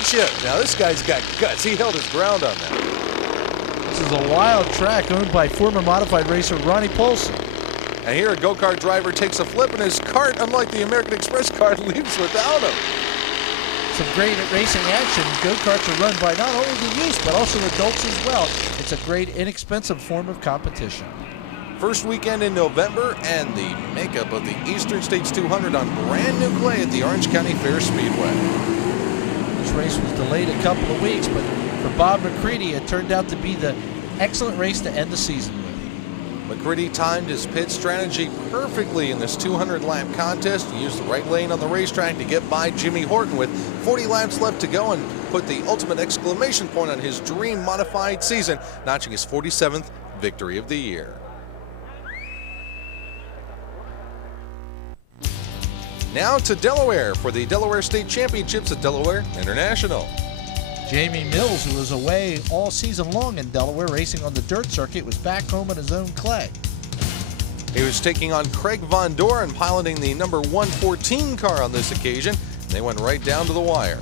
championship. Now this guy's got guts. He held his ground on that. This is a wild track owned by former modified racer Ronnie Polson. And here a go-kart driver takes a flip and his cart, unlike the American Express cart, leaves without him. Some great racing action. Go-karts are run by not only the youth, but also adults as well. It's a great, inexpensive form of competition. First weekend in November, and the makeup of the Eastern States 200 on brand new clay at the Orange County Fair Speedway. This race was delayed a couple of weeks, but for Bob McCready, it turned out to be the excellent race to end the season with. McCready timed his pit strategy perfectly in this 200-lap contest. He used the right lane on the racetrack to get by Jimmy Horton with 40 laps left to go and put the ultimate exclamation point on his dream modified season, notching his 47th victory of the year. Now to Delaware for the Delaware State Championships at Delaware International. Jamie Mills, who was away all season long in Delaware racing on the dirt circuit, was back home on his own clay. He was taking on Craig Von Doren, piloting the number 114 car on this occasion. They went right down to the wire.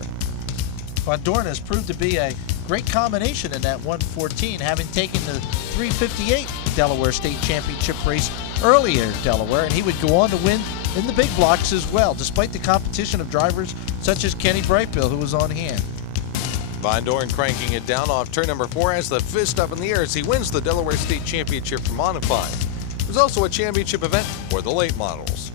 Von Doren has proved to be a great combination in that 114, having taken the 358 Delaware State Championship race earlier in Delaware, and he would go on to win in the big blocks as well, despite the competition of drivers such as Kenny Brightbill, who was on hand. Von Doren cranking it down off turn number 4, has the fist up in the air as he wins the Delaware State Championship for modified. There's also a championship event for the late models.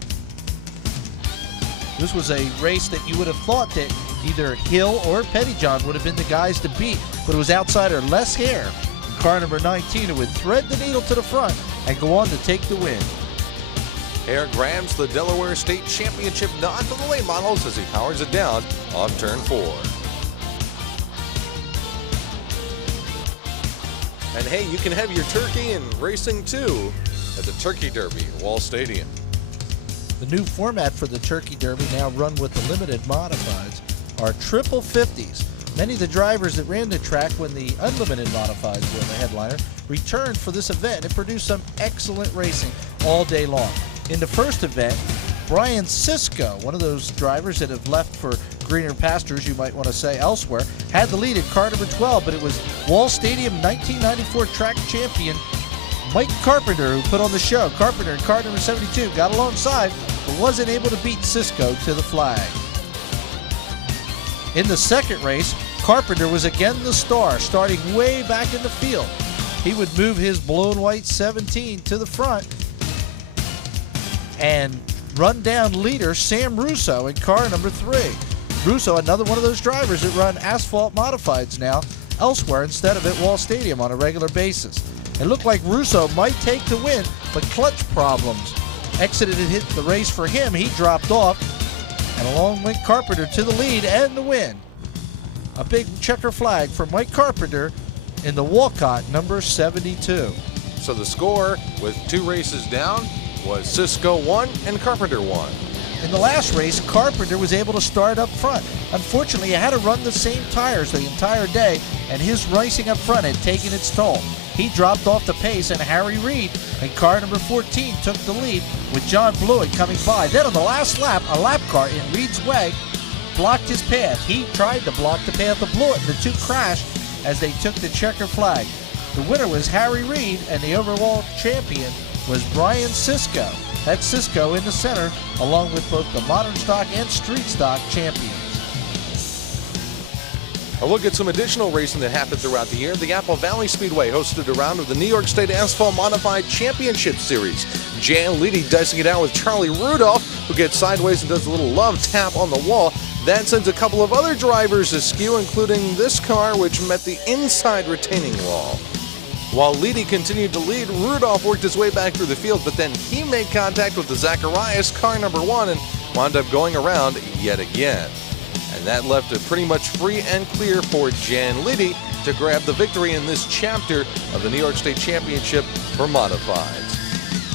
This was a race that you would have thought that either Hill or Pettyjohn would have been the guys to beat, but it was outsider Les Hare, car number 19, who would thread the needle to the front and go on to take the win. Hare grabs the Delaware State Championship nod for the late models as he powers it down off turn 4. And hey, you can have your turkey in racing too at the Turkey Derby at Wall Stadium. The new format for the Turkey Derby, now run with the limited modifieds, are triple 50s. Many of the drivers that ran the track when the unlimited modifieds were the headliner returned for this event and produced some excellent racing all day long. In the first event, Brian Sisko, one of those drivers that have left for greener pastures, you might want to say, elsewhere, had the lead at car number 12, but it was Wall Stadium 1994 track champion Mike Carpenter who put on the show. Carpenter in car number 72 got alongside, but wasn't able to beat Sisko to the flag. In the second race, Carpenter was again the star, starting way back in the field. He would move his blue and white 17 to the front and run down leader Sam Russo in car number 3. Russo, another one of those drivers that run asphalt modifieds now elsewhere instead of at Wall Stadium on a regular basis. It looked like Russo might take the win, but clutch problems exited and hit the race for him. He dropped off, and along went Carpenter to the lead and the win. A big checker flag for Mike Carpenter in the Walcott number 72. So the score, with 2 races down, was Sisko 1 and Carpenter 1. In the last race, Carpenter was able to start up front. Unfortunately, he had to run the same tires the entire day, and his racing up front had taken its toll. He dropped off the pace, and Harry Reid in car number 14 took the lead with John Blewett coming by. Then on the last lap, a lap car in Reid's way blocked his path. He tried to block the path of Blewett, and the two crashed as they took the checker flag. The winner was Harry Reid, and the overall champion was Brian Sisko. That's Sisko in the center, along with both the modern stock and street stock champions. A look at some additional racing that happened throughout the year. The Apple Valley Speedway hosted a round of the New York State Asphalt Modified Championship Series. Jan Leedy dicing it out with Charlie Rudolph, who gets sideways and does a little love tap on the wall. That sends a couple of other drivers askew, including this car, which met the inside retaining wall. While Leedy continued to lead, Rudolph worked his way back through the field, but then he made contact with the Zacharias, car number 1, and wound up going around yet again. And that left it pretty much free and clear for Jan Leedy to grab the victory in this chapter of the New York State Championship for Modifieds.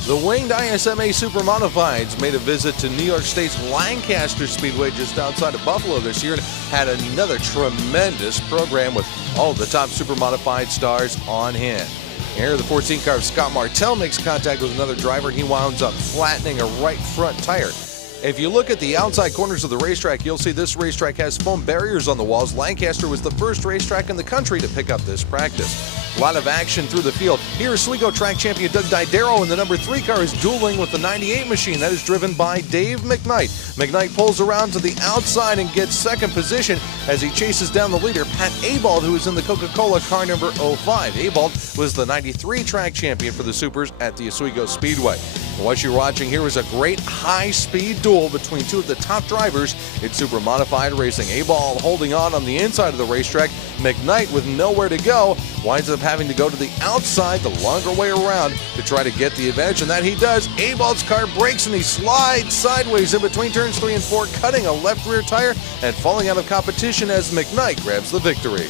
The winged ISMA Super Modifieds made a visit to New York State's Lancaster Speedway just outside of Buffalo this year and had another tremendous program with all of the top Super Modified stars on hand. Here, the 14 car of Scott Martell makes contact with another driver. He winds up flattening a right front tire. If you look at the outside corners of the racetrack, you'll see this racetrack has foam barriers on the walls. Lancaster was the first racetrack in the country to pick up this practice. A lot of action through the field. Here is Sligo track champion Doug Didero, and the number 3 car is dueling with the 98 machine. That is driven by Dave McKnight. McKnight pulls around to the outside and gets second position as he chases down the leader, Pat Abald, who is in the Coca-Cola car number 05. Abald was the 93 track champion for the Supers at the Oswego Speedway. And what you're watching here is a great high-speed duel between two of the top drivers in Super Modified racing. Abald holding on the inside of the racetrack. McKnight, with nowhere to go, winds up having to go to the outside, the longer way around, to try to get the advantage, and that he does. Abald's car brakes and he slides sideways in between turns 3 and 4, cutting a left rear tire and falling out of competition as McKnight grabs the victory.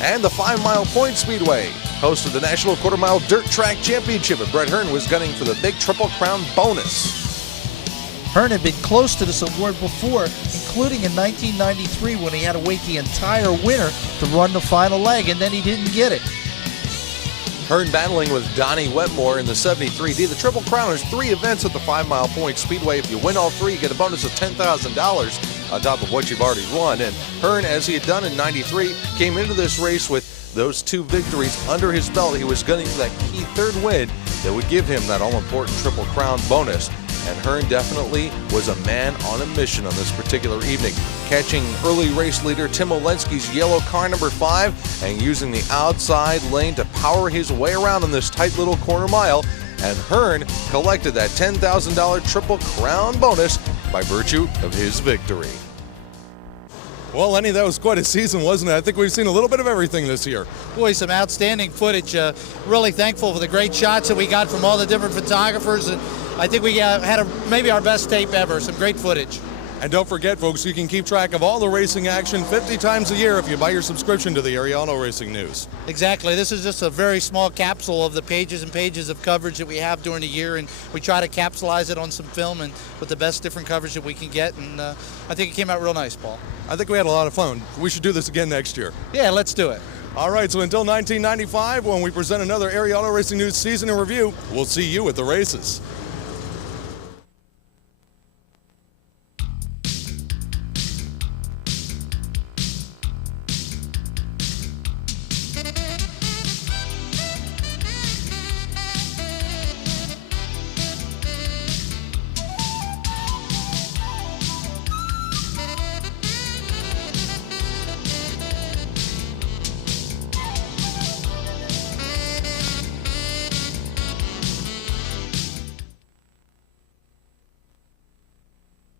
And the 5 Mile Point Speedway hosted the National Quarter Mile Dirt Track Championship, and Brett Hearn was gunning for the big Triple Crown bonus. Hearn had been close to this award before, including in 1993 when he had to wait the entire winter to run the final leg, and then he didn't get it. Hearn battling with Donnie Wetmore in the 73D. The Triple Crown is 3 events at the 5 Mile Point Speedway. If you win all 3, you get a bonus of $10,000 on top of what you've already won. And Hearn, as he had done in 93, came into this race with those 2 victories under his belt. He was gunning for that key 3rd win that would give him that all-important Triple Crown bonus. And Hearn definitely was a man on a mission on this particular evening, catching early race leader Tim Olensky's yellow car number 5 and using the outside lane to power his way around in this tight little quarter mile. And Hearn collected that $10,000 Triple Crown bonus by virtue of his victory. Well, Lenny, that was quite a season, wasn't it? I think we've seen a little bit of everything this year. Boy, some outstanding footage. Really thankful for the great shots that we got from all the different photographers. And I think we had maybe our best tape ever. Some great footage. And don't forget, folks, you can keep track of all the racing action 50 times a year if you buy your subscription to the Area Auto Racing News. Exactly. This is just a very small capsule of the pages and pages of coverage that we have during the year, and we try to capsulize it on some film and with the best different coverage that we can get. And I think it came out real nice, Paul. I think we had a lot of fun. We should do this again next year. Yeah, let's do it. All right, so until 1995, when we present another Area Auto Racing News season in review, we'll see you at the races.